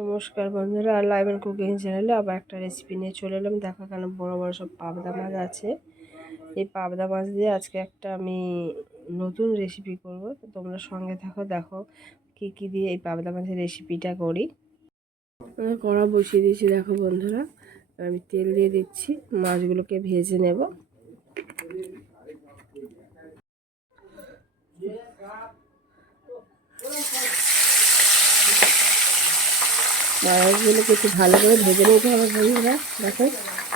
নমস্কার বন্ধুরা live and cooking চ্যানেলে আবার একটা রেসিপি নিয়ে চলে এলাম। দেখা কেন বড় বড় সব পাবদা মাছ আছে। এই পাবদা মাছ দিয়ে আজকে একটা আমি নতুন রেসিপি করব। তোমরা সঙ্গে থাকো, দেখো কি কি দিয়ে এই পাবদা মাছের রেসিপিটা করি। কড়া বসিয়ে দিয়েছি, দেখো বন্ধুরা। আমি তেল দিয়ে দিচ্ছি, মাছগুলোকে ভেজে নেব। মাছগুলোকে একটু ভালো করে ভেজে নিতে হবে বন্ধুরা। দেখো,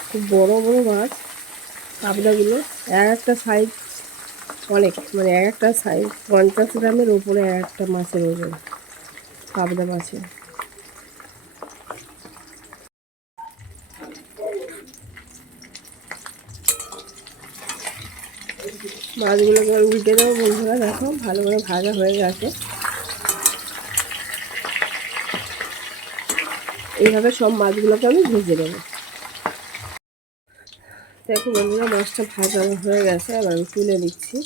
খুব বড় বড় মাছ। পাবদাগুলো এক একটা সাইজ অনেক মানে এক একটা সাইজ পঞ্চাশ গ্রামের ওপরে এক একটা মাছের ওজন পাবদা মাছের। মাছগুলোকে উল্টে দেবো বন্ধুরা, দেখো, ভালো করে ভাজা হয়ে গেছে। এইভাবে সব মাছগুলোকে আমি ভেজে নেব। দেখো বন্ধুরা, মাছটা ভাজা হয়ে গেছে আর আমি তুলে নিচ্ছি।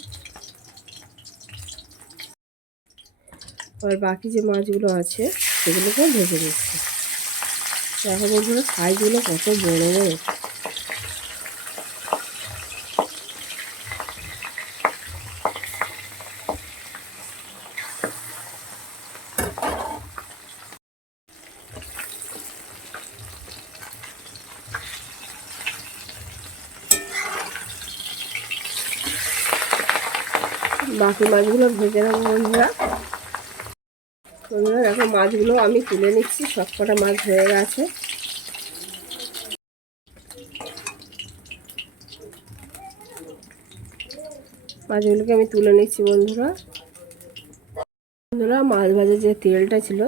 আর বাকি যে মাছগুলো আছে, সেগুলোকেও ভেজে নিচ্ছি। দেখো বন্ধুরা, সাইজগুলো কত বড় বড়। বাকি মাছগুলো ভেজে নেব বন্ধুরা। বন্ধুরা, দেখো মাছগুলো আমি তুলে নিচ্ছি সব কটা মাছ হয়ে গেছে। মাছগুলোকে আমি তুলে নিচ্ছি বন্ধুরা। বন্ধুরা, মাছ ভাজার যে তেলটা ছিল,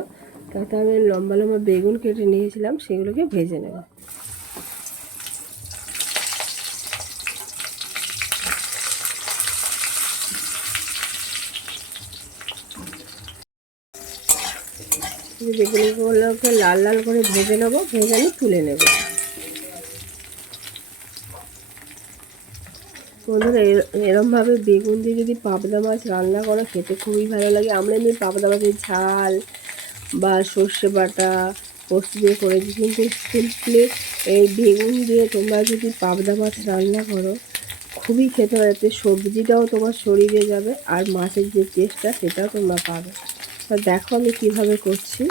তাতে আমি লম্বা লম্বা বেগুন কেটে নিয়েছিলাম, সেগুলোকে ভেজে নেব। বেগুনগুলোকে লাল লাল করে ভেজে নেব, ভেজে নিয়ে তুলে নেব। বন্ধুরা এরমভাবে বেগুন দিয়ে যদি পাবদা মাছ রান্না করা, খেতে খুবই ভালো লাগে। আমরা এমনি পাবদা মাছের ঝাল বা সর্ষে বাটা, পোস্ত দিয়ে করেছি, কিন্তু সিম্পলি এই বেগুন দিয়ে তোমরা যদি পাবদা মাছ রান্না করো, খুবই খেতে পারে। সবজিটাও তোমার শরীরে যাবে, আর মাছের যে টেস্টটা সেটাও তোমরা পাবে। তা দেখো আমি কীভাবে করছি।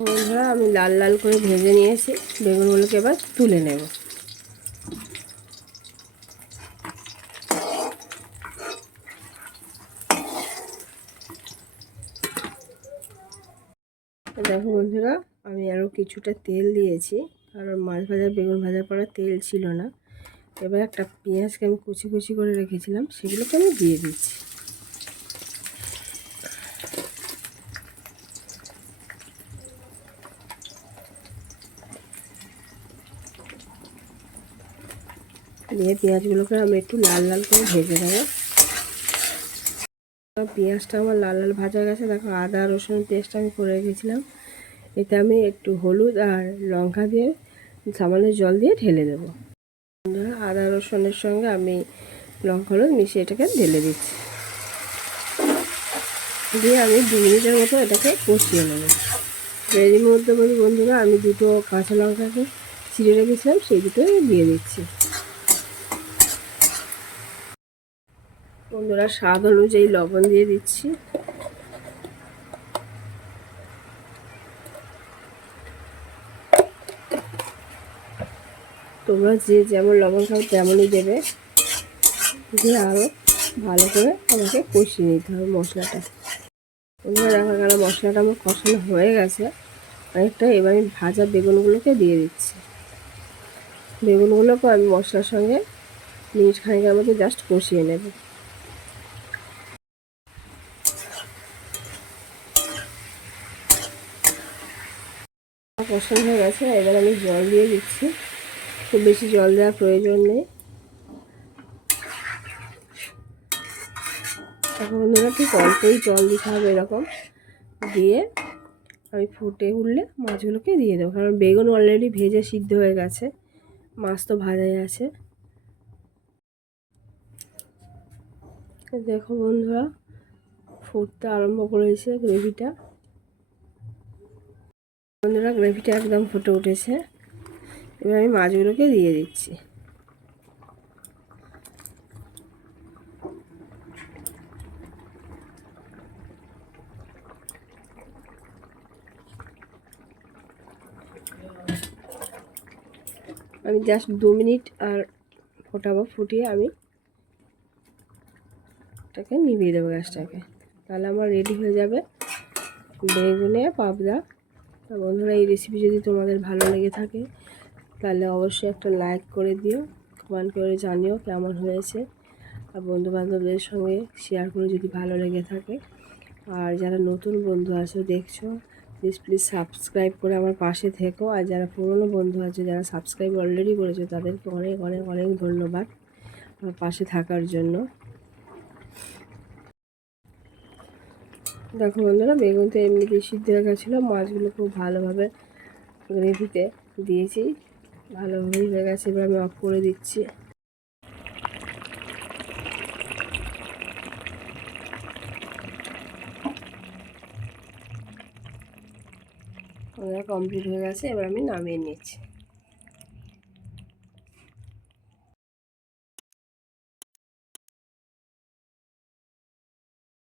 বন্ধুরা, আমি লাল লাল করে ভেজে নিয়েছি। বেগুনগুলোকে এবার তুলে নেব। দেখো বন্ধুরা, আমি আরও কিছুটা তেল দিয়েছি। কারণ মাছ ভাজা, বেগুন ভাজা করা তেল ছিল না। এবার একটা পেঁয়াজকে আমি কুচি কুচি করে রেখেছিলাম, সেগুলোকে আমি দিয়ে দিচ্ছি। দিয়ে পেঁয়াজগুলোকে আমি একটু লাল লাল করে ভেজে দেবো পেঁয়াজটা আমার লাল লাল ভাজা গেছে। দেখো আদা, রসুন পেস্ট আমি করে রেখেছিলাম। এতে আমি একটু হলুদ আর লঙ্কা দিয়ে সামান্য জল দিয়ে ঢেলে দেবো। আদা, রসুনের সঙ্গে আমি লঙ্কা, হলুদ মিশিয়ে এটাকে ঢেলে দিচ্ছি। দিয়ে আমি দু মিনিটের মতো এটাকে কষিয়ে নেব। এর মধ্যে বলি বন্ধুরা, আমি দুটো কাঁচা লঙ্কাকে চিড়ে রেখেছিলাম, সেই দুটো দিয়ে দিচ্ছি। বন্ধুরা, স্বাদ অনুযায়ী লবণ দিয়ে দিচ্ছি। তোমরা যে যেমন লবণ খাও, তেমনই দেবে। দিয়ে আরও ভালো করে আমাকে কষিয়ে নিতে হবে মশলাটা। বন্ধুরা, দেখা গেল মশলাটা আমার কষানো হয়ে গেছে। অনেকটা এবার আমি ভাজা বেগুনগুলোকে দিয়ে দিচ্ছি। বেগুনগুলোকে আমি মশলার সঙ্গে মিনিট খানিকের মধ্যে জাস্ট কষিয়ে নেব। কষানো হয়ে গেছে, এবার আমি জল দিয়ে দিচ্ছি। খুব বেশি জল দেওয়ার প্রয়োজন নেই। এখন বন্ধুরা ঠিক অল্পই জল দিতে হবে এরকম। দিয়ে আমি ফুটে উঠলে মাছগুলোকে দিয়ে দেবো। কারণ বেগুন অলরেডি ভেজে সিদ্ধ হয়ে গেছে। মাছ তো ভাজাই আছে। দেখো বন্ধুরা, ফুটতে আরম্ভ করেছে গ্রেভিটা বন্ধুরা, গ্রেভিটা একদম ফুটে উঠেছে। এবার আমি মাছগুলোকে দিয়ে দিচ্ছি। আমি জাস্ট দু মিনিট আর ফোটাবো, ফুটিয়ে আমি এটাকে নিভিয়ে দেবো গ্যাসটাকে। তাহলে আমার রেডি হয়ে যাবে বেগুনে, পাবদা বন্ধুরা, এই রেসিপি যদি তোমাদের ভালো লেগে থাকে, তাহলে অবশ্যই একটা লাইক করে দিও কমেন্ট করে জানিও কেমন হয়েছে। আর বন্ধু বান্ধবদের সঙ্গে শেয়ার করে যদি ভালো লেগে থাকে। আর যারা নতুন বন্ধু আছে, দেখছ প্লিজ প্লিজ সাবস্ক্রাইব করে আমার পাশে থেকো। আর যারা পুরনো বন্ধু আছে, যারা সাবস্ক্রাইব অলরেডি করেছ, তাদেরকে অনেক অনেক অনেক ধন্যবাদ আমার পাশে থাকার জন্য। দেখো বন্ধুরা বেগুন তো এমনিতেই সিদ্ধ হয়ে গেছিল, মাছগুলো খুব ভালোভাবে গ্রেভিতে দিয়েছি, ভালোভাবেই হয়ে গেছে, এবার আমি অফ করে দিচ্ছি। কমপ্লিট হয়ে গেছে, এবার আমি নামিয়ে নিচ্ছি।